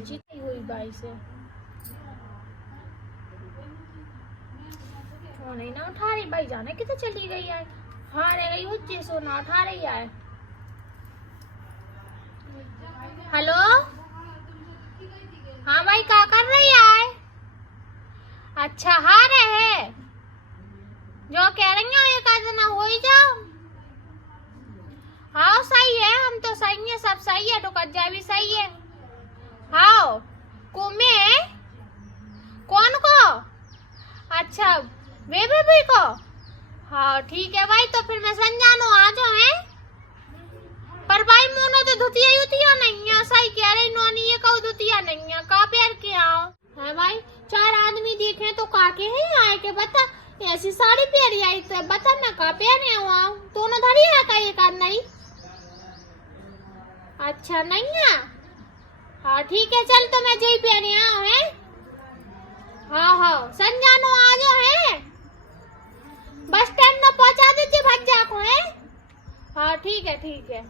जीती हुई बाई से फोन ही ना उठा रही। बाई जाने कितने चली गई है। हाँ रह गई हुज्जे सो ना उठा रही है। हेलो हाँ भाई क्या कर रही है? अच्छा हाँ रहे जो कह रही हो एक आध ना हो ही जाओ। हाँ सही है, हम तो सही है, सब सही है, टुकज्जा भी सही है। हाँ कुमे कौन को? अच्छा वे भी को। हाँ ठीक है भाई, तो फिर मैं संजानो आ जाओ है। पर भाई मोनो तो धुतिया युतिया नहीं है। सही कह रही नोनी, ये कहू धुतिया नहीं है का पैर के आओ है भाई। चार आदमी देखे तो काके ही आए के बता ऐसी साड़ी पहरी आई तो बता मैं का पहने आओ। दोनों धड़ी है का ये कार नहीं? अच्छा नहीं है। हाँ ठीक है चल तो मैं जही पहने आओ है। हाँ हाँ संजानो आ जाओ है। बस स्टैंड में पहुंचा दीजिए भज्जा को है। हाँ ठीक है ठीक है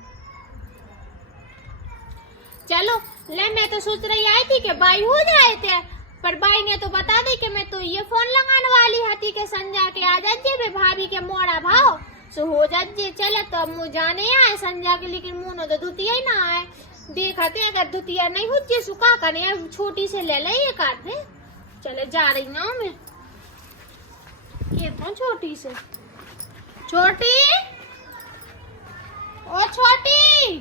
चलो। ले मैं तो सोच रही आई थी कि बाई हो जाए थे, पर बाई ने तो बता दी कि मैं तो ये फोन लगाने वाली हती के संजा के आ जाइए भाभी के मोड़ा भाव सो हो जाइए। चले तो अब मुँह जाने आए संजा के, लेकिन मुँह तो धुतिया ही ना आए। देखते अगर धुतिया नहीं हो सुखा करे छोटी से ले ले एक आधे। चले जा रही हूँ मैं ये तो छोटी से। छोटी ओ छोटी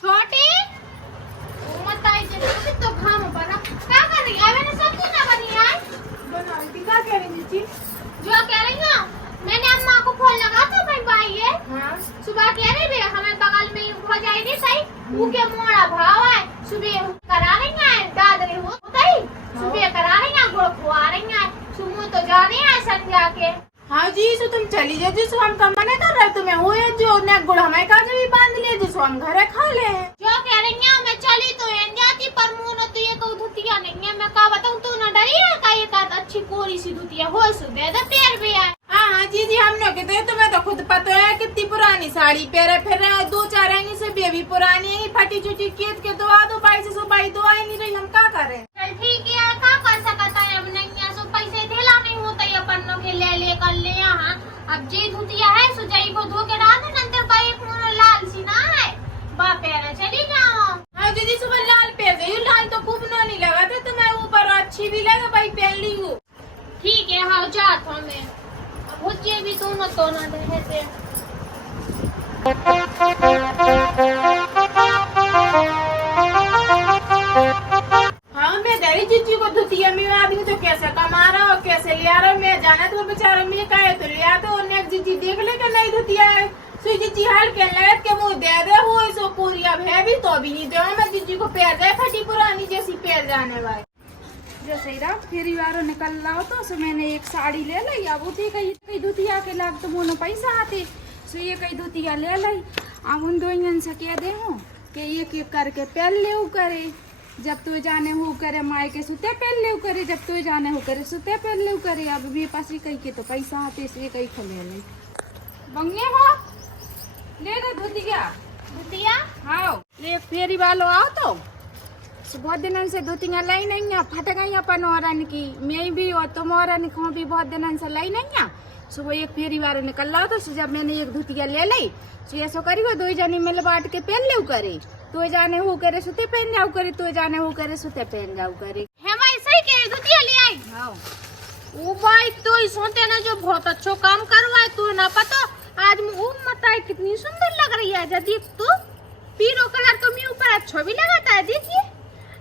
छोटी मत आई जे तो खाम बना क्या कर रही है? मैंने सब्जी ना बनी है बनाती क्या कह रही थी? जो कह रही हूँ मैंने अम्मा को फोन लगा तो भाई भाई है। हाँ सुबह कह रही भी हमें बगल में हो जाएगी सही उनके मोड़ा भाव है। सुबह करा रही है दादरी हो गई, सुबह करा रही है गुड़ खुआ रही है। सुमो तो जाने है संध्या के। हाँ जी सो तुम चली जाओ जिसको हम कम मने कर रहे तुम्हें हो जो ने गुड़ हमें का भी बांध लिए जिसको हम घरे खा ले। जो कह रही है मैं चली तो है जाती पर मुंह तो ये कहूँ धुतिया नहीं है। मैं कहा बताऊँ तू न डरी है का एक अच्छी कोरी सी धुतिया हो सो दे दे पैर भी है। हाँ जी हम लोग कहते तुम्हें तो खुद पता है कितनी पुरानी साड़ी पहरे फिर दो चार आएंगी से बेबी पुरानी है फटी चुटी केत के दो बाई से बाई दो आई नहीं रही हम क्या करें। चल ठीक है क्या कर सकता है अब नहीं है सो पैसे ढेला नहीं होता ये पन्नों के ले कर ले यहाँ। अब जी धुतिया है सो जई को धो के डाल दे नंतर का एक मोनो लाल सी ना है बा पैर चली जाओ। हाँ जी सुबह लाल पहन गई लाल तो खूब नहीं लगा था तुम्हें ऊपर अच्छी भी लगा भाई पहन ली हूँ। ठीक है हाँ जात हमें भुजिए भी दोनों तो ना रहते। हाँ मैं दे जीजी को धुतिया में आदमी तो कैसे कमा रहा हो कैसे ले आ रहा मैं जाना तो बेचारा मैं कहे तो ले आता और जीजी देख ले कि नहीं धुतिया है सो जीजी हर के लग के मुँह दे दे हो सो पूरी अब है भी तो भी नहीं दे मैं जीजी को पैर दे फटी पुरानी जैसी पैर जाने वाली। जैसे ही रात फेरी वारो निकल रहा तो सो मैंने एक साड़ी ले ली। अब उठी कई धुतिया के लाग तो मोनो पैसा आते सो ये कई धुतिया ले ली। अब उन दो इंजन से कह दे हूँ कि एक एक करके पहन ले करे जब तो जाने हो करे माए के सुते पहन ले करे जब तो जाने हो करे सुते पहन ले करे। अब मेरे पास कई के तो पैसा आते इसलिए कई खो ले ली। बंगे हो ले लो धुतिया धुतिया हाँ ले फेरी वालो आओ तो बहुत दिनों से धोतियाँ लाई नहीं है फट गई अपन औरन की मैं भी और तुम औरन को भी बहुत दिनों से लाई नहीं है। सुबह एक फेरी वाले निकल रहा तो जब मैंने एक धुतिया ले ली सो ऐसा करी दो जनी मिल बांट के पहन ले करे तो जाने हो करे सुते पहन जाओ करे तो जाने हो करे सुते पहन जाओ करे। है भाई सही कह धुतिया ले आई। हाँ ओ भाई तो इस होते ना जो बहुत अच्छा काम करवाए तू ना पता आज वो मताई कितनी सुंदर लग रही है। जब देख तू पीलो कलर तो मेरे ऊपर अच्छा भी लगाता है देखिए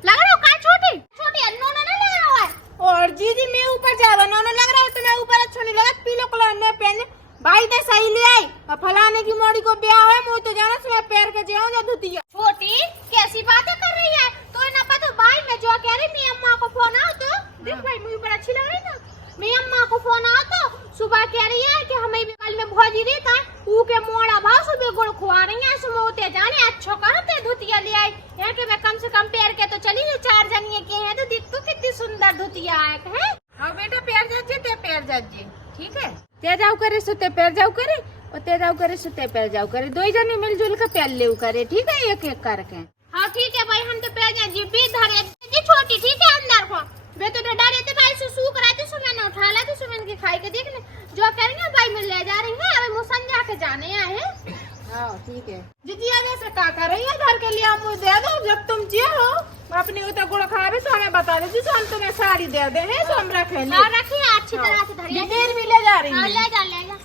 लग रहा है छोटी छोटी अन्नोना ना लग रहा है। और जीजी मैं ऊपर ज्यादा नोनो लग रहा है तुम्हें ऊपर अच्छा नहीं लगा पीलो कलर में पहने भाई तो सही ले आई और फलाने की मोड़ी को ब्याह है मुझे तो जाना सुबह पैर के जाऊँ या धुतिया। छोटी कैसी बातें कर रही है तो ना पता भाई मैं जो कह रही मेरी अम्मा को फोन आओ तो देख भाई मुझे ऊपर अच्छी लग रही ना मेरी अम्मा को फोन आओ तो सुबह कह रही है कि हमें भी कल में भौजी रहता है ऊ के मोड़ा भाव सुबह गुड़ खुआ रही है सुमोते जाने अच्छो करते धुतिया ले आई यहाँ के मैं कम से कम पैर के तो चली गई चार जनिए के हैं तो देख तू कितनी सुंदर धुतिया है। हाँ बेटा पैर जाइए ते पैर जाइए ठीक है ते जाओ करे सुते पैर जाओ करे और ते जाओ करे सुते पैर जाओ करे दो जने मिलजुल के पैर ले करे ठीक है एक एक करके। हाँ ठीक है भाई, हम तो पैर जा जी भी धरे जी छोटी, ठीक है अंदर को वे तो डरे थे भाई से सूख रहे थे, सो मैंने उठा ला, तो सो मैंने खाई के देख ले जो करेंगे भाई मैं ले जा रही है, अभी मुसन जाके जाने आए हैं। हाँ ठीक है जीजी, आगे से का कर रही है घर के लिए, हम दे दो जब तुम जियो हो अपनी उतर गुड़ खावे तो हमें बता दे, जिससे हम तुम्हें साड़ी दे दे हैं, तो हम रखे ले। हाँ रखिए अच्छी तरह से धरिए, फिर भी ले जा रही हाँ है। ले जा ले जा।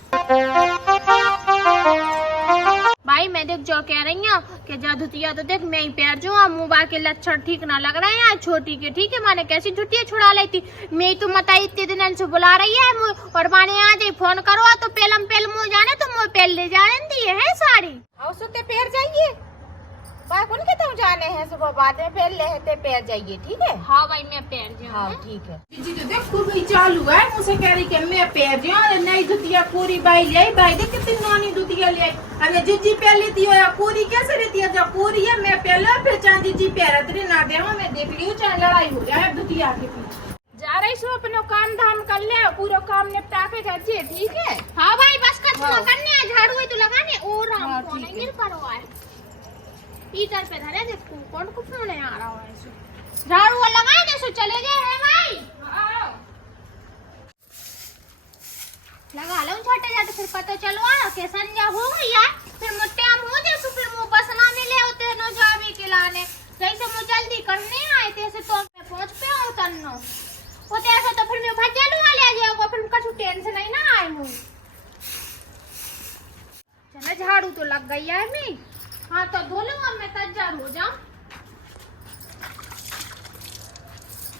भाई मैं देख जो कह रही हूँ कि जादूतिया तो देख मैं ही पैर जो मोबाइल के लक्षण ठीक ना लग रहे हैं छोटी के, ठीक है माने कैसी छुट्टियां छुड़ा ली थी मैं तो मता इतने दिन से बुला रही है और माने आज फोन करो तो पेलम पेल मुँह जाने तो मुँह पेल ले जाने दी है साड़ी और सुते पैर जाइए बाय कौन के तुम जाने हैं सुबह बाद में पैर ले ते पैर जाइए, ठीक है। हाँ भाई मैं पैर जो हाँ ठीक है जीजी, तो देख खूब ही चालू है, मुझसे कह रही कि मैं पैर जो नई धुतिया पूरी बाई ले आई, बाई देख कितनी नौनी धुतिया ले आई, हमें जीजी पैर लेती हो या पूरी कैसे रहती है, जब पूरी है मैं पहले फिर चाहे जीजी पैर तेरे ना दे, मैं देख ली हूँ चाहे लड़ाई हो जाए धुतिया के पीछे। जा रही सो अपने काम धाम कर ले, पूरा काम निपटा के जाइए, ठीक है। हाँ भाई बस करने झाड़ू है तो लगाने और हाँ, हम ठीक है। गिर पड़ो है इधर पे धरे देखो कौन को फोन आ रहा है ऐसे झाड़ू लगाए जैसे चले गए हैं भाई लगा लो छोटे जाते फिर पता चलो के संजा हो गई यार फिर मुट्टे हम हो जैसे फिर मुंह बसना नहीं ले होते न जावे के लाने जैसे मुझे जल्दी करने आए थे ऐसे तो मैं पहुंच पे हूं तन्नो होते ऐसा तो फिर मैं भज्जल वाले आ जाएगा फिर कछु टेंशन नहीं ना आए मुंह चला झाड़ू तो लग गई है मैं हाँ तो धो लो अब मैं तैयार हो जाऊं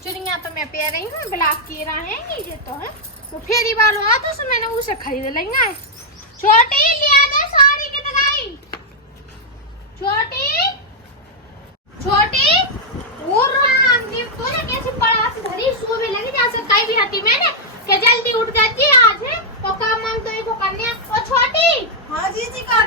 चुनिया तो मैं पहन रही हूँ ब्लैक की रहेंगी ये तो है वो फेरी वालों आ तो उसमें मैंने उसे खरीद लेंगे छोटी लिया दे साड़ी की लगाई छोटी छोटी और राम जी तो ना कैसे पड़ा से धरी सो भी लगी जैसे कहीं भी हती मैंने कि जल्दी उठ जाती है आज है तो काम मांग तो को करने ओ छोटी हाँ जीजी का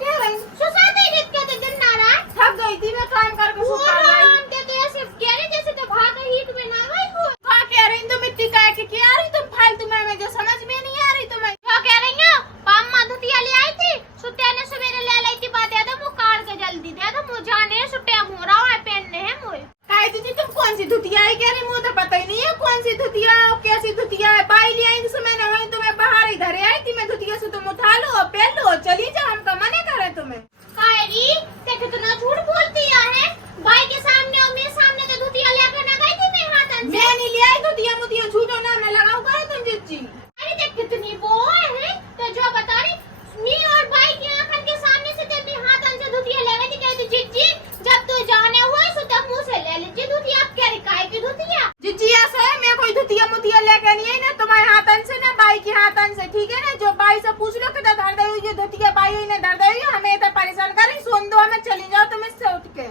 क्या रही सुसाते जितके तो दिन ना रहा थक गई थी मैं काम करके सुता रही ते तो ऐसे कह रहे जैसे तो भाग हीट में ना गई हो कहाँ कह रही तुम इतनी काय के क्या रही तुम फालतू में जो समझ में नहीं आ रही तुम्हें क्या कह रही हो पामा धुतिया ले आई थी सुते ने सवेरे ले लाई थी बात याद है वो काट के जल्दी दे दो मुझे जाने सुटे हो रहा है पहनने है मुझे काय दीदी तुम कौन सी धुतिया है कह रही मुझे तो पता ही नहीं है कौन सी धुतिया है और कैसी धुतिया है बाई ले आई तो मैंने वही तुम्हें बाहर ही धरे आई थी मैं धुतिया से तुम उठा लो और पहन लो चली जाओ हम मना करे तुम्हें कायरी ते कितना झूठ बोलती है भाई के सामने और मेरे सामने तो धुतिया लेकर ना गई थी मेरे हाथ से मैं नहीं ले आई धुतिया मुतिया झूठो ना मैं लगाऊं करे तुम जीजी अरे देख कितनी वो है तो जो बता रही मी और भाई की आंखन के सामने से तेरे हाथ से धुतिया ले गई थी कहती जीजी जब तू जाने हुए सो तब मुंह से ले लीजिए धुतिया आप कह रही काय की धुतिया जीजी ऐसा है मैं कोई धुतिया मुतिया लेकर नहीं आई ना तुम्हारे हाथन से ना बाई के हाथन से ठीक है ना जो बाई से पूछ लो कि धर दे हुई धुतिया बाई हुई ने धर दे हुई हमें तो परेशान कर रही सुन दो हमें चली जाओ तुम इससे उठ के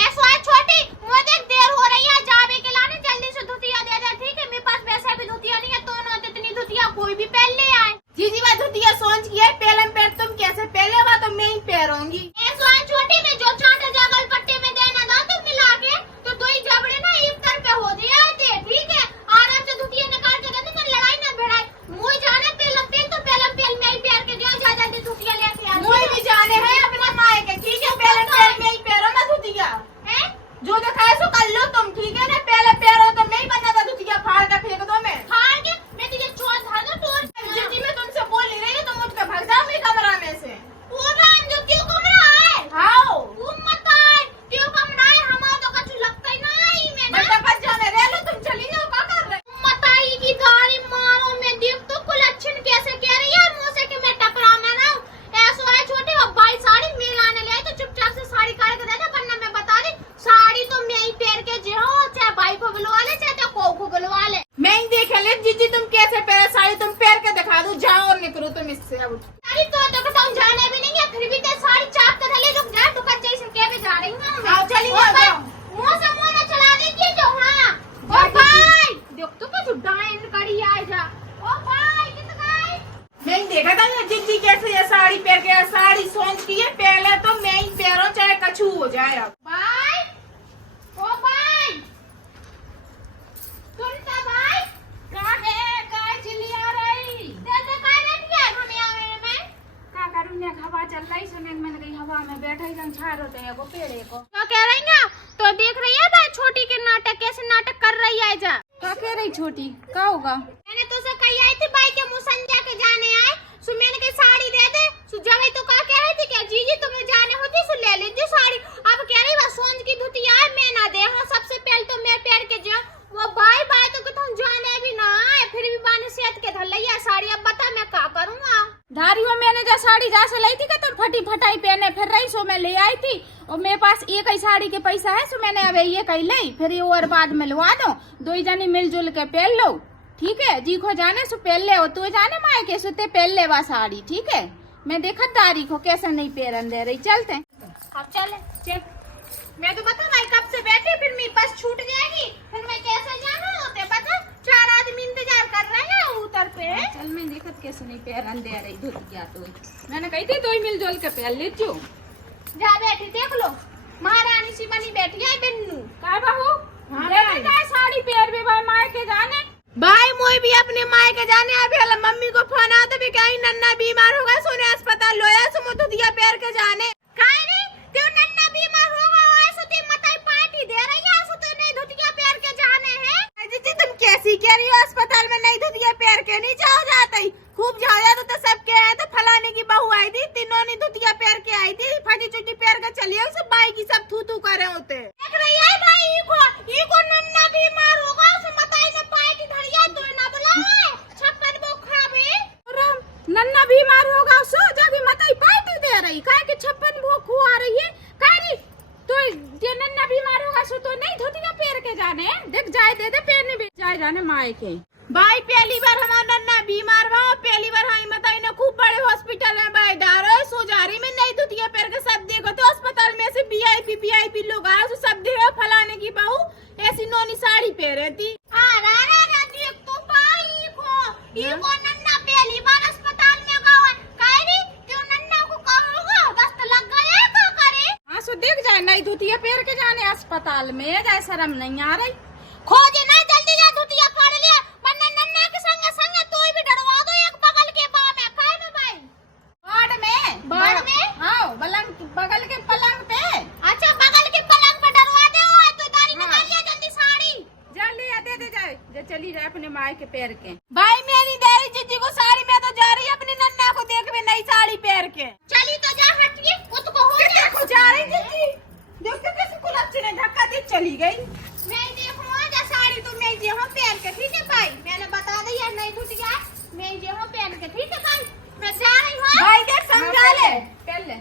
ऐसा है छोटी मुझे देर हो रही है जावे के लाने जल्दी से धुतिया दे दे ठीक है मेरे पास वैसे भी धुतिया नहीं है तो ना इतनी धुतिया कोई भी पहन ले आए जीजी वह धुतिया सोच की है पहले पैर तुम कैसे पहले हुआ तो मैं ही पहनूंगी ऐसा है छोटी में जो चांटा जागल पट्टे में देना ना तो मिला के तो दो ही जबड़े ना एक तरफ पे हो जाए ठीक है आराम से धुतिया निकाल के दे तो लड़ाई ना भिड़ाई मुझे जाने पहले पेल मैं ही पैर के जो जा जल्दी धुतिया लेके आ मुझे भी जाने हैं अपना माए के ठीक है पहले पैर में ही पहनो ना धुतिया हैं जो दिखाए सो कर लो तुम ठीक है ना पहले पैरों तो नहीं बना था धुतिया फाड़ के फेंक दो मैं हार के मैं तुझे चोट धर दो टोर जीजी मैं तुमसे बोल नहीं रही तुम उठ के भाग जाओ मेरे कमरा में से पूरा जो क्यों कमरा है हाँ तुम मत आए क्यों कमरा है हमारा तो कुछ लगता ही नहीं मैं ना बेटा बच जाने रह लो तुम चली जाओ क्या कर रहे तुम मत आई की गाड़ी मारो मैं देख तो कुलच्छन कैसे कह रही है मुंह से कि मैं टकरा मैं ना ऐसा है छोटे अब भाई साड़ी मैं लाने ले आई तो चुपचाप से साड़ी काट के दे दे वरना मैं बता दी साड़ी तो मैं ही पहन के जो चाहे भाई को बुलवा ले चाहे को बुलवा ले मैं ही देख ले जीजी तुम कैसे पहले साड़ी तुम पहन के दिखा दो जाओ और निकलो तुम इससे अब साड़ी तो बताऊं जाने भी नहीं है फिर भी ते साड़ी चाप कर ले रुक जा टुकड़ जैसे के भी जा रही हूं हाँ चली जाओ मुंह से मुंह ना चला दीजिए जो हां ओ भाई देख तो कुछ डाइन करी आ जा ओ भाई कित गई मैं ही देखा था ये जीजी कैसे ये साड़ी पहन के साड़ी सोच की है पहले तो मैं ही पहनो चाहे कछु हो जाए अब भाई ओ भाई सुनता भाई कहां है काय चली आ रही जैसे काय नहीं है दुनिया में का करूँ ने हवा चल रही से मैंने कही हवा में बैठा ही छारो छोटे को पेड़े को तो कह रही ना, तो देख रही है भाई छोटी के नाटक कैसे नाटक कर रही है जा। क्या कह रही छोटी, क्या होगा? मैंने तो से कही आई थी भाई के मुँह संध्या के जाने आए, सु मैंने कही साड़ी दे दे, सु जब तो क्या कह रही थी क्या जीजी तुम्हें जाने होती सु ले लीजिए साड़ी। अब कह रही बस सोच की धुतिया मैं ना दे, हाँ सबसे पहले तो मैं पैर के जा वो भाई भाई तो तुम जाने भी ना आए, फिर भी बाने सेहत के धर लिया साड़ी। अब बता मैं क्या करूँगा। धारियों मैंने जा साड़ी जा से लाई थी का तो फटी फटाई पहने फिर रही, सो मैं ले आई थी और मेरे पास एक ही साड़ी के पैसा है, सो मैंने अब ये कही ली, फिर ये और बाद में लवा दो, दो ही जनी मिलजुल के पहन लो, ठीक है? जी को जाने सो पहन ले, तू जाने माए के सुते पहन ले वा साड़ी, ठीक है? मैं देखा तारीख हो कैसे नहीं पहन दे रही। चलते अब चल मैं तो बता भाई कब से बैठी, फिर मेरी बस छूट जाएगी, फिर मैं कैसे जाना होते बता। 4 आदमी इंतजार कर रहे हैं उतर पे। चल मैं देखत कैसे नहीं पहन दे रही धोतिया, तो मैंने कही थी दो ही मिलजुल के पहन लीजो। जा बैठी देख लो, महारानी सी बनी बैठी है बिन्नू। का बहू जाए साड़ी पहन भी भाई माए के जाने। भाई मोई भी अपने माए के जाने, अभी हला मम्मी को फोन आता भी कहीं नन्ना बीमार होगा, सोने अस्पताल लोया सो मुझे दिया पैर के जाने। काहे रे तू नन्ना बीमार होगा ऐसे ते मताई पार्टी दे रही है, ऐसे तो नहीं धुतिया पैर के जाने हैं। जीजी तुम कैसी कह रही हो, अस्पताल में नहीं धुतिया पैर के नहीं जाओ जाते ही, खूब जाओ जाते तो सबके आए तो फलाने की बहू आई थी, तीनों ने धुतिया पैर के आई थी, फटी चुटी पैर के चलिए सब बाई की सब थू थू करे होते। देख रही है भाई ई को नन्ना बीमार होगा उसे मताई ने पार्टी धरिया तो ना बुलाए 56 वो खावे। नन्ना बीमार होगा सो जाके मताई पार्टी दे रही, काहे के 56 भूख हुआ रही है, काहे तो जे नन्ना बीमार होगा सो तो नहीं धोतिया पैर के जाने, देख जाए दे दे पहने भी जाए जाने माए के। भाई पहली बार हमारा नन्ना बीमार हुआ, पहली बार हमारी मताई ने खूब बड़े हॉस्पिटल में भाई डारो सोजारी में नहीं धुतिया पैर के सब देखो, तो अस्पताल में से वीआईपी लोग आए सो सब देखो फलाने की बहू ऐसी नोनी साड़ी पहने थी। देख तो भाई को नन्ना पहली बार अस्पताल में गया, काहे रे क्यों नन्ना को कहोगा दस्त लग गया क्या करे। हाँ सो देख जाए नहीं धोतिया पैर के जाने अस्पताल में, जाए शर्म नहीं आ रही। खोजे ना जल्दी जा धुतिया कर लिया, वरना नन्ना के संग संग तू भी डरवा दो एक बगल के बा में खाए में भाई बाड़ में हाँ बगल के पलंग पे। अच्छा बगल के पलंग पे डरवा दे तो दारी निकाल लिया जल्दी साड़ी जल्दी दे जाए जे चली जाए अपने माए के पैर के। भाई मेरी देरी जीजी को साड़ी में तो जा रही है, अपनी नन्ना को देख में नई साड़ी पहन के चली तो जा हटिए उसको हो गया को जा रही जीजी, देखो किसी को लच्छी ने धक्का दी चली गई। मैं देखूं जा साड़ी तो मैं जे हम पहन के, ठीक है भाई मैंने बता दिया नहीं धुतिया मैं जे हम पहन के, ठीक है भाई मैं जा रही हूं। भाई देख समझा ले पहन ले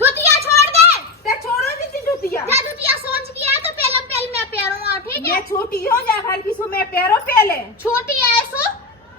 धुतिया छोड़ दे, ते छोड़ो जीजी धुतिया, जा धुतिया सोच किया तो पहले मैं पहनूंगा, ठीक है? ये छोटी हो जा घर की सो मैं पैरों पहले छोटी है सो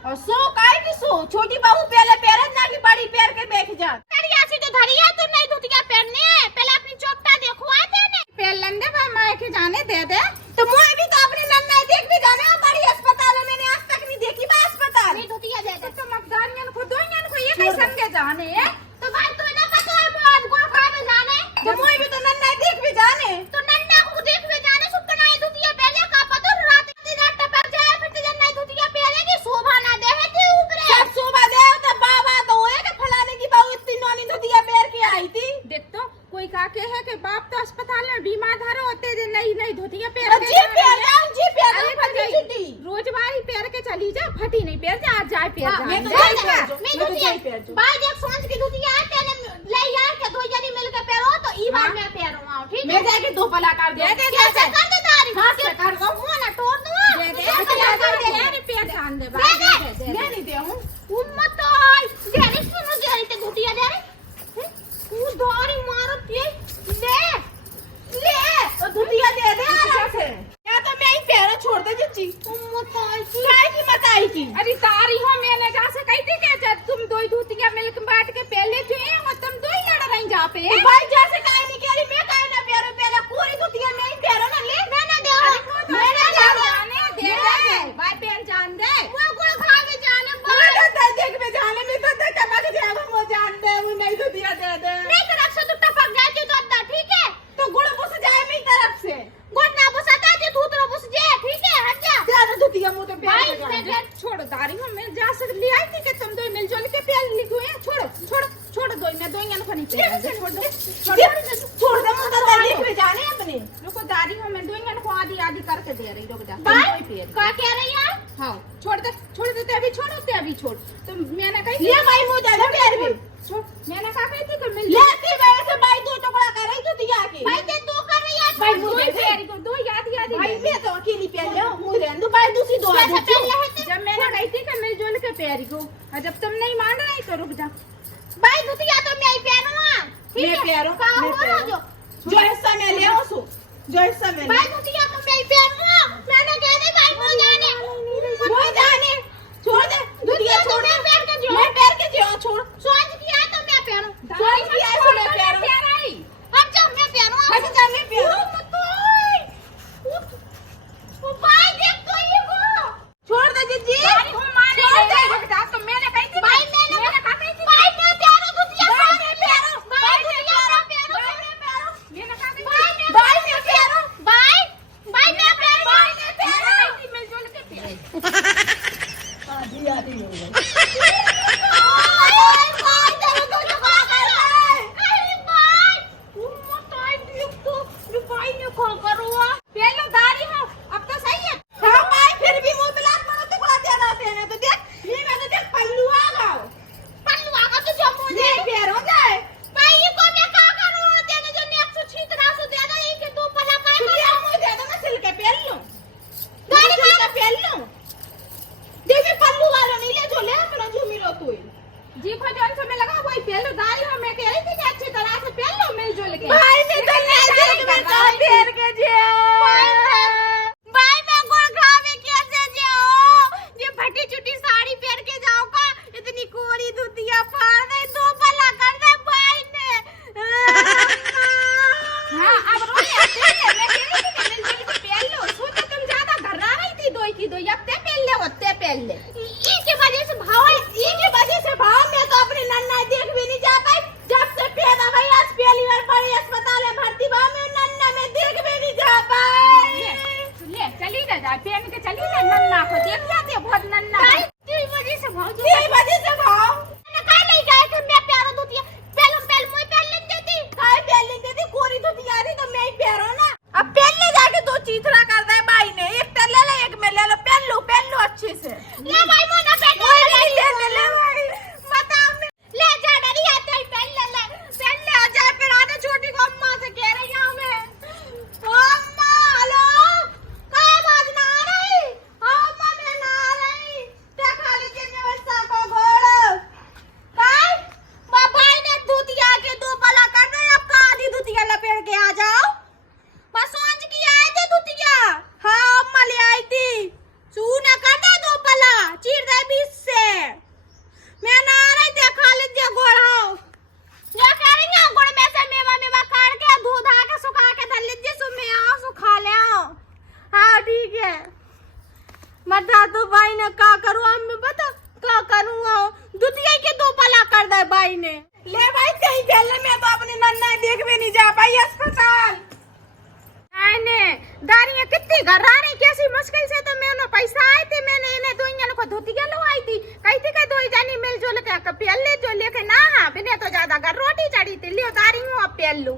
और सो काय की सो छोटी बहू पहले पैर ना की बड़ी पैर के बैठ जा। धरिया से तो धरिया तो नहीं धुतिया पहनने है, पहले अपनी चोपटा देखवा देने पहन लेंगे भाई माए के जाने दे दे। तो मुझे भी तो अपनी नन्ना देख भी जाना, बड़ी अस्पताल में मैंने आज तक नहीं देखी बा अस्पताल। नहीं धुतिया दे दे तो मकदारियन को दोइयन को ये कैसे संगे जाने है, तो भाई तो ना पता है बहुत गुड़ खा में जाने, तो मुझे भी तो नन्ना देख भी जाने, तो नन्ना को देख में जाने सुबह नहीं धुतिया पहले का पता रात की रात टपक जाए फिर तो नहीं धुतिया पहनेगी शोभा ना दे है ते ऊपर सब सुबह दे तो बाबा तो होए के फलाने की बहू इतनी नोनी धुतिया पैर के आई थी। देख तो कोई का के है कि बाप तो अस्पताल में बीमार धरो होते जे नहीं धोतिया पैर के जी पैर जाओ जी पैर अरे फटी छुट्टी रोजवारी पैर के चली जा, फटी नहीं पैर जा, आज जाए पैर मैं जा। तो जाई पैर जो, मैं मैं तो धुतिया जाई पैर जो। भाई देख सोच की धुतिया है पहले ले यार के दो जनी मिल के पहनो तो ई बार मैं पहनूंगा, ठीक है? मैं जाके 2 पला कर दे कैसे कर दे तारी हाथ से कर दो, मुंह ना तोड़ दूं दे दे पैर जान दे भाई, दे मैं नहीं दे हूं उम्मत आई देरी सुनो देरी ते धुतिया दे रे तू दारी मारत ये ले तो धुतिया दे दे आराम से, या तो मैं ही पैर छोड़ दे जीजी। उम्मत आई काय की मत आई की अरे तारी हो मैंने जा से कही थी कि जब तुम दो धोतिया मिलक बांट के पहले जो है और तुम दो ही लड़ रही जा पे। तो भाई जैसे काय नहीं कह रही मैं काय ना पैरों पहले पूरी धुतिया मैं ही पैरों ना ले मैं ना दे मैंने जाने दे दे भाई पैर जान दे वो गुड़ खा के जाने मैं तो देख में जाने में तो टपक जाएगा, वो जान दे वो नहीं धुतिया दे दे नहीं तरफ से तो टपक जाती तो अद्दा, ठीक है? तो गुड़ घुस जाए मेरी तरफ से, गुड़ ना घुसाता जे धूतरो घुस जाए, ठीक है? हट जा ज्यादा धुतिया मुंह तो भाई पैर छोड़ तारी हो मैं जा से ले आई थी कि तुम दो मिलजुल के पैर लिखो है, छोड़ो छोड़ो छोड़ो छोड़ दो मैं दो इन को नहीं पहन छोड़ दो छोड़ दे मुझे दादी पे जाने अपने रुको दादी हो मैं दो इन को आधी आधी करके दे रही रुक जा भाई का कह रही है? हाँ छोड़ दे ते अभी छोड़ तो मैंने कही ले भाई मुझे दादा प्यार भी छोड़ मैंने कहा कही थी कि मिल लेती वजह से भाई दो टुकड़ा कर रही थी दिया के भाई ते तू कर रही है भाई दो मुझे प्यारी को दो याद भाई मैं तो अकेली पहन ले मुझे अंदर भाई दूसरी दो आ जब मैंने कही थी कि मिलजुल के प्यारी को जब तुम नहीं मान रही तो रुक जा भाई दुतिया तो मैं ही पहनूंगा ठीक मैं है प्यारो का मैं हो प्यारो जो जो हिस्सा मैं ले उसो जो हिस्सा मैं भाई दुतिया तो मैं ही पहनूंगा मैंने कह दी भाई वो जाने छोड़ दे दुतिया तो मैं पहन के जो मैं पैर के जो छोड़ सोच किया तो मैं पहनूं सोच किया तो मैं प्यारो अच्छा मैं पहनूंगा अच्छा जा मैं प्यारो ओ भाई देख तो ये को छोड़ दे जीजी अरे हम माने छोड़ दे। रुक जा तो मैंने कही थी भाई मैंने कहा कही थी भाई मैं प्यारो दुतिया भाई मैं प्यारो भाई दुतिया मैं प्यारो मैंने कहा कही भाई थी मैं प्यारो भाई मैं प्यारो भाई ने प्यारा मिलजुल के प्यारी आधी आधी हो गई भाई तेरे को जो कर रहा है अरे भाई मत आई देख तो भाई ने कहा करूंगा पहलो दारी हो अब तो सही है हां भाई फिर भी मुंह बिलास बड़ा टुकड़ा देना देने तो देख ये मैं तो देख पल्लू आ गया पल्लू आगा तो जो मुझे ये पैर हो जाए भाई ये को मैं का करूं देने जो नेक्स्ट सु छितरा सु दे दो ये के दो पला का तू ये मुंह दे दो मैं सिल के पहन लूं गाड़ी सिल के पहन लूं देवी पल्लू वाला नहीं ले जो ले अपना झूमी रो तू जी को जौन से मैं लगा वही पहलो दारी हो मैं कह रही थी कि अच्छी तरह से पहन लो मिलजुल के भाई ने तो ले देख में तो पैर के जे भाई मैं गोरखा में कैसे जाऊं ये फटी चुटी साड़ी पहन के जाऊं का इतनी कोरी धुतिया फाड़ दे दो पला कर दे भाई ने हां अब रो ले मैं कह रही थी कि मिलजुल के पहन लो सोच तुम ज्यादा घर्रा रही थी दो की दो अब ते पहन ले ओते पहन ले इसके वजह से भाव इसकी वजह से भाव मैं तो अपनी नन्ना देख भी नहीं जा पाई जब से पैदा भाई आज पहली बार बड़ी अस्पताल में भर्ती भाव में नन्ना में देख भी नहीं जा पाई ले चली जा पहन के चली ना नन्ना को देख जाते बहुत नन्ना है। तेरी वजह से भाव जो तेरी वजह से भाव मैंने कहा नहीं गए कि मैं प्यारा धुतिया पहले मुझे पहन लेने देती काय पहले देती कोरी तो तैयारी तो मैं ही पैर हूं ना अब पहले जाके दो चीथरा कर दे भाई ने एक तर ले ले एक में ले लो पहन लो अच्छे से ले भाई मोना पहन कोई नहीं ले भाई बताओ ले जा डरी आते ही पहन ले आ जाए फिर आने छोटी को अम्मा से कह रही हूं मैं अम्मा हेलो का आवाज ना आ रही अम्मा मैं ना आ रही ते खाली के व्यवस्था को घोड़ काय भाई ने धुतिया के दो पला कर दे अब का आधी धुतिया लपेट के आ जाओ बस सोच की आए थे धुतिया हां अम्मा ले आई थी सूना कर दे दो पला चीर दे बीच से मैं ना आ रही देखा लीजिए गोड़ा जो कह रही हूं गोड़ में से मेवा काट के दूध आके सुखा के धर लीजिए सो मैं आओ सुखा ले आओ हां ठीक है बता तो भाई ने का करूं हम बता का करूंगा दुतिया के दो पला कर दे भाई ने ले भाई कहीं पहले मैं तो अपनी नन्ना देख भी नहीं जा पाई अस्पताल आने दारियां कितनी घर्रा रही कैसी मुश्किल से तो मैंने पैसा आए थे मैंने इन्हें दो इंजन को धोतिया लो आई थी कही थी कि दो जानी मिलजुल के पेल ले जो लेके ना हाँ बिना तो ज्यादा घर रोटी चढ़ी थी लियो दारी हूँ अब पेल लू